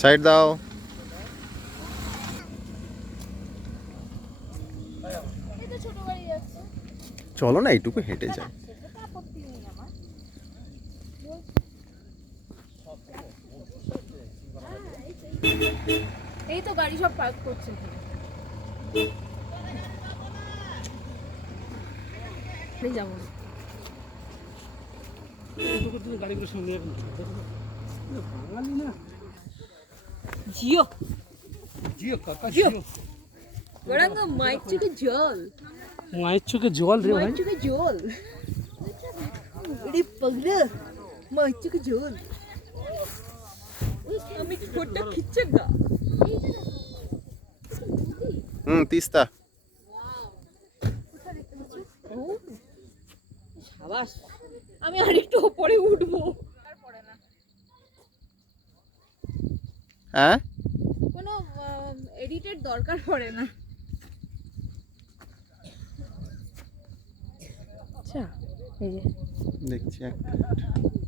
Side দাও। চলো না, এইটুকু হেঁটে যাই। এই তো গাড়ি সব পার্ক করছে। যাবো জিও জিও কাকা জিও। জিও। গড়াঙ্গা মায়ের চোখে জল, মায়ের চোখে জল রে ভাই। মায়ের চোখে জল। রে পাগলা, মায়ের চোখে জল। আমি ঠোঁটটা খিচ্ছে গা। তিস্তা। সাবাস, আমি আরেকটু উপরে উঠবো। হ্যাঁ, কোনো এডিটের দরকার পড়ে না। আচ্ছা, এই যে দেখছি এক মিনিট।